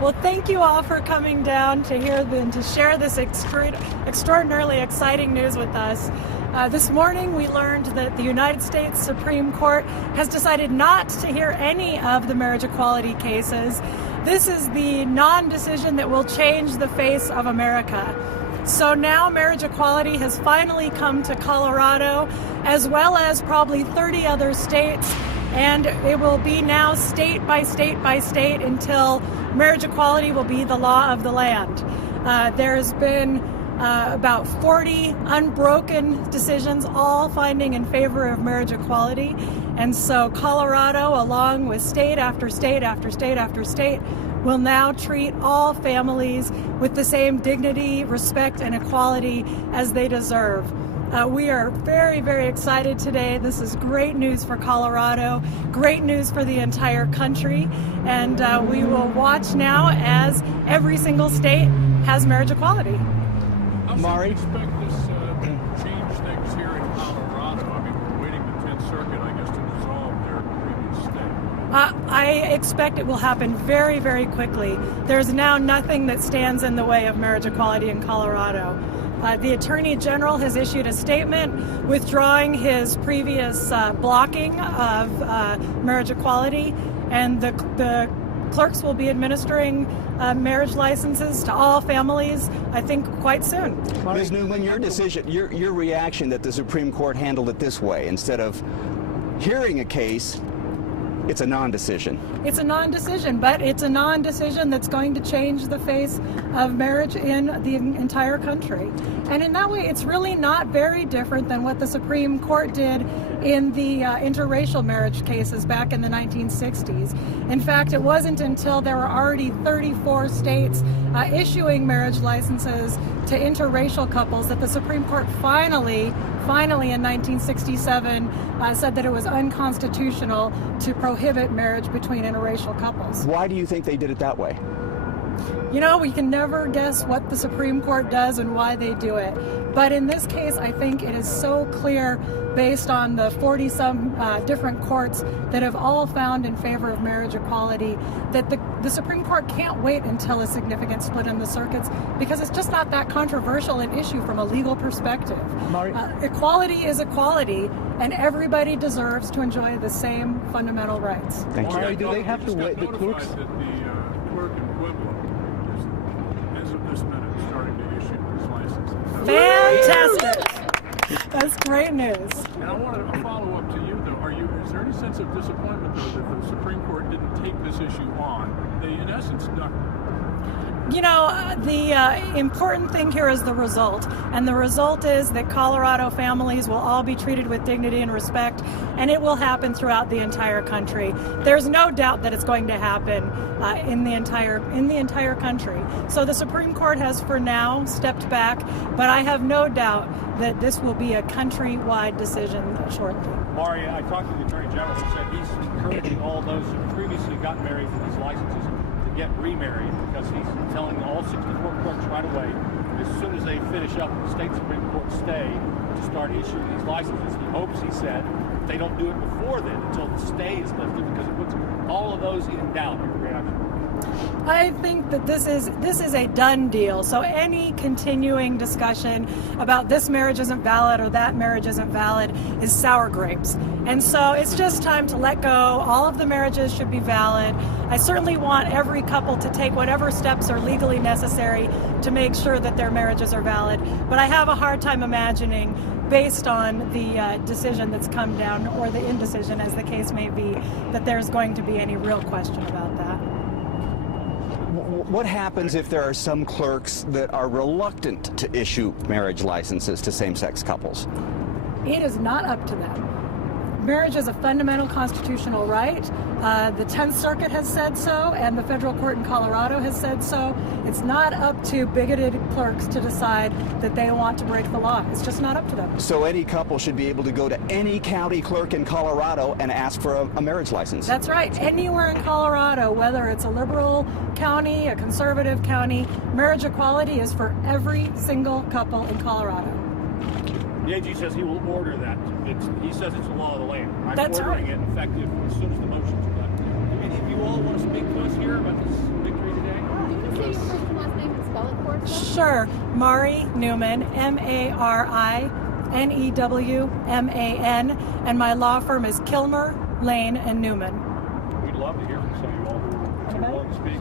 Well, thank you all for coming down to hear and to share this extraordinarily exciting news with us. This morning we learned that the United States Supreme Court has decided not to hear any of the marriage equality cases. This is the non-decision that will change the face of America. So now marriage equality has finally come to Colorado, as well as probably 30 other states, and it will be now state by state by state until marriage equality will be the law of the land. There's been about 40 unbroken decisions, all finding in favor of marriage equality. And so Colorado, along with state after state after state after state, will now treat all families with the same dignity, respect, and equality as they deserve. We are very, very excited today. This is great news for Colorado, great news for the entire country, and we will watch now as every single state has marriage equality. Mari? How do you expect this to change things here in Colorado? I mean, we're waiting the 10th Circuit, I guess, to dissolve their previous stay. I expect it will happen very, very quickly. There's now nothing that stands in the way of marriage equality in Colorado. The Attorney General has issued a statement withdrawing his previous blocking of marriage equality, and the clerks will be administering marriage licenses to all families, I think, quite soon. Ms. Newman, your decision, your reaction that the Supreme Court handled it this way, instead of hearing a case, it's a non-decision. It's a non-decision, but it's a non-decision that's going to change the face of marriage in the entire country. And in that way, it's really not very different than what the Supreme Court did in the interracial marriage cases back in the 1960s. In fact, it wasn't until there were already 34 states issuing marriage licenses to interracial couples that the Supreme Court finally in 1967 said that it was unconstitutional to prohibit marriage between interracial couples. Why do you think they did it that way? You know, we can never guess what the Supreme Court does and why they do it. But in this case, I think it is so clear, based on the 40-some different courts that have all found in favor of marriage equality, that the Supreme Court can't wait until a significant split in the circuits, because it's just not that controversial an issue from a legal perspective. Equality is equality, and everybody deserves to enjoy the same fundamental rights. Thank you. Do they have to wait? The clerks? That the clerk in Pueblo is, as of this minute, starting to issue his licenses. Fantastic! That's great news. And I wanted a follow-up to you, though. Is there any sense of disappointment, though, that the Supreme Court didn't take this issue on? They, in essence, ducked it. You know, the important thing here is the result. And the result is that Colorado families will all be treated with dignity and respect, and it will happen throughout the entire country. There's no doubt that it's going to happen in the entire country. So the Supreme Court has, for now, stepped back, but I have no doubt that this will be a countrywide decision shortly. Mari, I talked to the Attorney General, who said he's encouraging all those who previously got married with these licenses to get remarried, because he's telling all 64 clerks right away, as soon as they finish up the state Supreme Court stay, to start issuing these licenses. He hopes, he said, they don't do it before then, until the stay is lifted, because it puts all of those in doubt. Your reaction? I think that this is a done deal. So any continuing discussion about this marriage isn't valid or that marriage isn't valid is sour grapes. And so it's just time to let go. All of the marriages should be valid. I certainly want every couple to take whatever steps are legally necessary to make sure that their marriages are valid. But I have a hard time imagining, based on the decision that's come down, or the indecision as the case may be, that there's going to be any real question about that. What happens if there are some clerks that are reluctant to issue marriage licenses to same-sex couples? It is not up to them. Marriage is a fundamental constitutional right. The 10th Circuit has said so, and the federal court in Colorado has said so. It's not up to bigoted clerks to decide that they want to break the law. It's just not up to them. So any couple should be able to go to any county clerk in Colorado and ask for a marriage license? That's right. Anywhere in Colorado, whether it's a liberal county, a conservative county, marriage equality is for every single couple in Colorado. The AG says he will order that. He says it's the law of the land. I'm That's ordering right. it effective as soon as the motions are done. Do any of you all want to speak to us here about this victory today? Sure. Mari Newman, MariNewman, and my law firm is Kilmer, Lane, and Newman. We'd love to hear from some of you all who are willing to speak.